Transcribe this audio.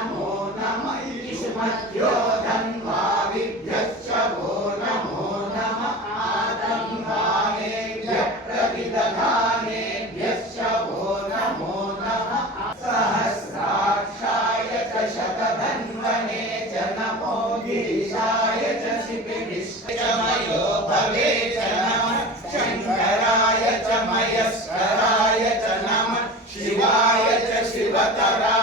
नमो नमः इष्मत्यो धन्वाविभ्यश्च वो नमो नमः आदन्वानेभ्यः प्रविदधानेभ्यश्च वो नमो नमः सहस्राक्षाय च शतधन्वने च नमो गिरिशाय च शिपिविष्टमयो भवे च नमः शङ्कराय च मयस्कराय च नमः शिवाय च शिवतराय